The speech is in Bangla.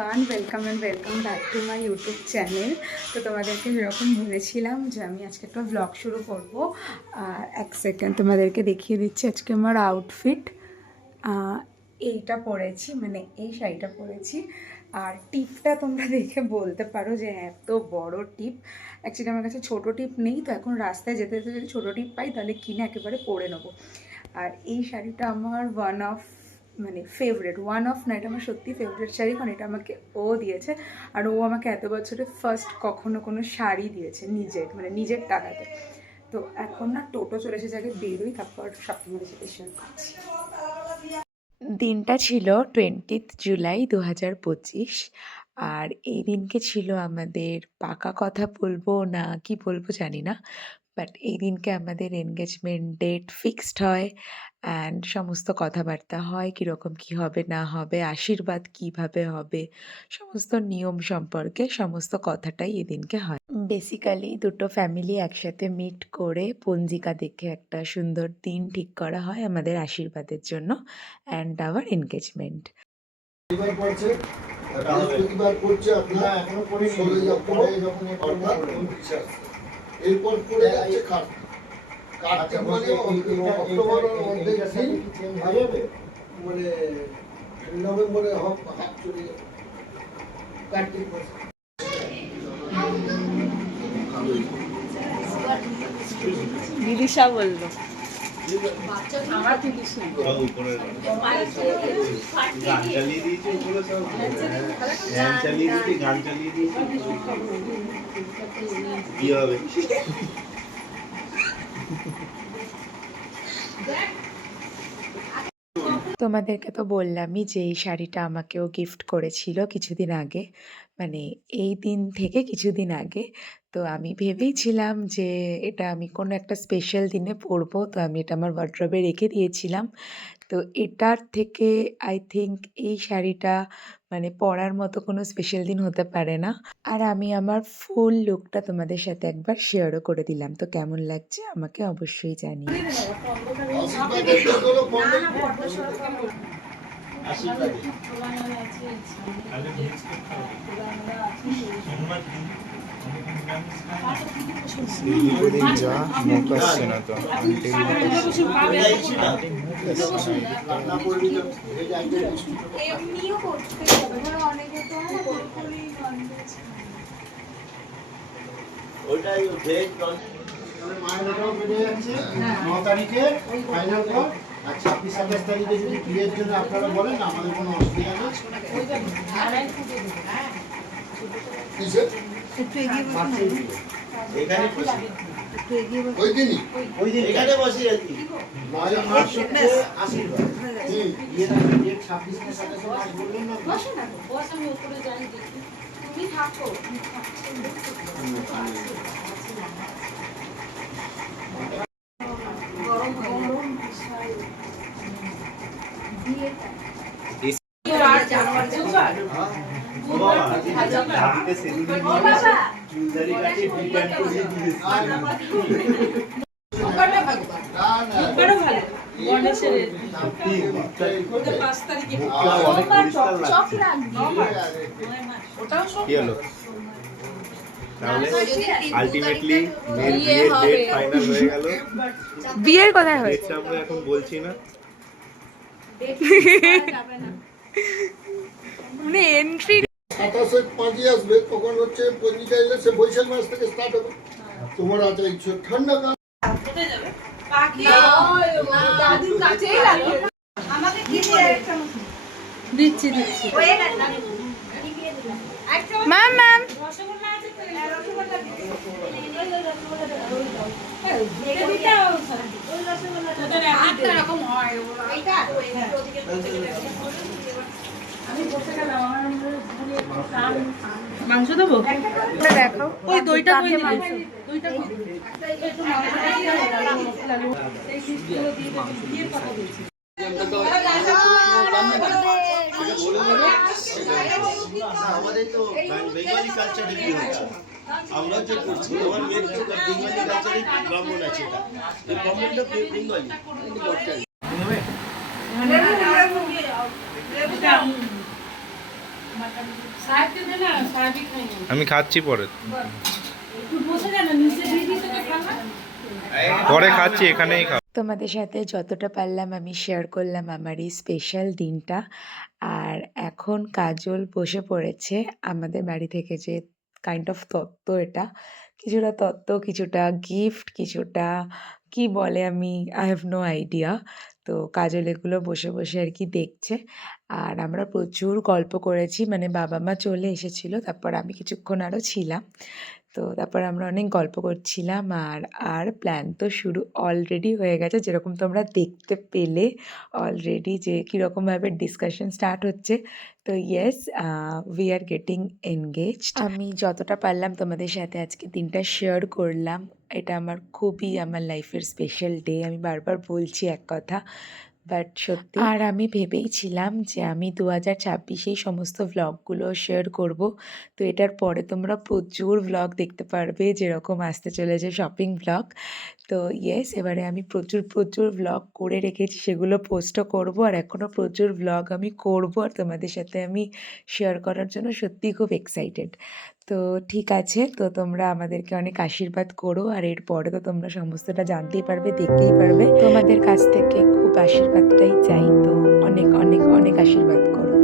Everyone, welcome back to my YouTube channel. তো তোমাদেরকে যেরকম বলেছিলাম যে আমি আজকে একটা ব্লগ শুরু করব। আর এক সেকেন্ড তোমাদেরকে দেখিয়ে দিচ্ছি আজকে আমার আউটফিট। এইটা পরেছি, মানে এই শাড়িটা পরেছি। আর টিপটা তোমরা দেখে বলতে পারো যে এত বড় টিপ। অ্যাকচুয়ালি আমার কাছে ছোটো টিপ নেই, তো এখন রাস্তায় যেতে যেতে যদি ছোটো টিপ পাই তাহলে কিনে একেবারে পরে নেবো। আর এই শাড়িটা আমার ওয়ান অফ না, এটা আমার সত্যি ফেভারিট শাড়ি, কারণ এটা আমাকে ও দিয়েছে। আর ও আমাকে এত বছরে ফার্স্ট কখনো কোনো শাড়ি দিয়েছে নিজের টাকাতে। তো এখন না টোটো চলে এসে আগে বেরোই, তারপর সব তোমাদের সাথে শেয়ার করছি। দিনটা ছিল 20 জুলাই 2025। আর এই দিনকে ছিল আমাদের পাকা কথা বলবো না কি বলবো জানি না, বাট এই দিনকে আমাদের এনগেজমেন্ট ডেট ফিক্সড হয় অ্যান্ড সমস্ত কথাবার্তা হয়, কীরকম কী হবে না হবে, আশীর্বাদ কীভাবে হবে, সমস্ত নিয়ম সম্পর্কে সমস্ত কথাটাই এদিনকে হয়। বেসিক্যালি দুটো ফ্যামিলি একসাথে মিট করে পঞ্জিকা দেখে একটা সুন্দর দিন ঠিক করা হয় আমাদের আশীর্বাদের জন্য অ্যান্ড আওয়ার এনগেজমেন্ট। এরপর পড়ে যাচ্ছে কার্তিক মানে অক্টোবর অর্ধেক দিন মানে নভেম্বরে হাফ চলে যাবে কার্তিক মাসে। দিদিশা বললো আমার গান চালিয়ে দিয়েছে উপরে, সব গান চালিয়ে দিয়েছে কি হবে। তোমাদেরকে তো বললামই যে এই শাড়িটা আমাকেও গিফট করেছিল কিছুদিন আগে, মানে এই দিন থেকে কিছুদিন আগে। তো আমি ভেবেইছিলাম যে এটা আমি কোনো একটা স্পেশাল দিনে পরবো, তো আমি এটা আমার ওয়ার্ড্রবে রেখে দিয়েছিলাম। তো এটার থেকে আই থিঙ্ক এই শাড়িটা মানে পরার মতো কোনো স্পেশাল দিন হতে পারে না। আর আমি আমার ফুল লুকটা তোমাদের সাথে একবার শেয়ারও করে দিলাম, তো কেমন লাগছে আমাকে অবশ্যই জানিও। যা মুখ আসছে না তো ওইটাই ভেজ মায়েরটাও বেড়ে যাচ্ছে 9 তারিখে ফাইনাল কর। আর 26-27 তারিখে যদি বিয়ের জন্য আপনারা বলেন আমাদের কোনো অসুবিধা নেই। ওই দিন এখানে বসে আছি। 9 মার্চ হচ্ছে আশীর্বাদ। বিয়ের আগে ডেট 26-27 মার্চ বললেন না? বসে না, বস আমি উপরে যাই দেখি। তুমি থাকো। গরম গরম আলটিমেটলি বিয়ের ডেট ফাইনাল হয়ে গেল। বিয়ের কথাই হয়েছে, ডেটটা আমরা এখন বলছি না, মানে এন্ট্রি 27 পাঁচই আসবে, তখন হচ্ছে পঞ্জিকা এলে সে বৈশাখ মাস থেকে স্টার্ট হবে। তোমার আছে ইচ্ছে ঠান্ডা কাল দিচ্ছি ম্যাম ম্যাম মাংস দেবো, দেখো ওই দইটা কই দিলি, দইটা আমাদের তো বেঙ্গলি কালচার বিক্রি হচ্ছে, আমরা যে করছি আমার মেয়ের বেঙ্গলি কালচারে ব্রাহ্মণ আছে, এটা এই ব্রাহ্মণটা বেঙ্গলি আমি খাচ্ছি পরে, পরে খাচ্ছি, এখানেই খাবো। তোমাদের সাথে যতটা পারলাম আমি শেয়ার করলাম আমার এই স্পেশাল দিনটা। আর এখন কাজল বসে পড়েছে আমাদের বাড়ি থেকে যে কাইন্ড অফ তত্ত্ব এটা, কিছুটা তত্ত্ব, কিছুটা গিফট, কিছুটা কি বলে আমি আই হ্যাভ নো আইডিয়া। তো কাজল এগুলো বসে বসে আর কি দেখছে। আর আমরা প্রচুর গল্প করেছি, মানে বাবা মা চলে এসেছিল, তারপর আমি কিছুক্ষণ আরও ছিলাম। তো তারপর আমরা অনেক গল্প করছিলাম। আর প্ল্যান তো শুরু অলরেডি হয়ে গেছে, যেরকম তোমরা দেখতে পেলে অলরেডি যে কীরকমভাবে ডিসকাশন স্টার্ট হচ্ছে। তো yes, we are getting engaged. আমি যতটা পারলাম তোমাদের সাথে আজকে দিনটা শেয়ার করলাম। এটা আমার খুবই আমার লাইফের স্পেশাল ডে, আমি বারবার বলছি এক কথা, বাট সত্যি। আর আমি ভেবেইছিলাম যে আমি 2026 সমস্ত ভ্লগগুলো শেয়ার করব। তো এটার পরে তোমরা প্রচুর ভ্লগ দেখতে পারবে, যেরকম আসতে চলেছে শপিং ভ্লগ। তো ইয়েস, এবারে আমি প্রচুর প্রচুর ভ্লগ করে রেখেছি, সেগুলো পোস্টও করব। আর এখনও প্রচুর ভ্লগ আমি করব, আর তোমাদের সাথে আমি শেয়ার করার জন্য সত্যিই খুব এক্সাইটেড। তো ঠিক আছে, তো তোমরা আমাদেরকে অনেক আশীর্বাদ করো। আর এরপরে তো তোমরা সমস্তটা জানতেই পারবে, দেখতেই পারবে। তোমাদের কাছ থেকে খুব আশীর্বাদটাই চাই, তো অনেক অনেক অনেক আশীর্বাদ করো।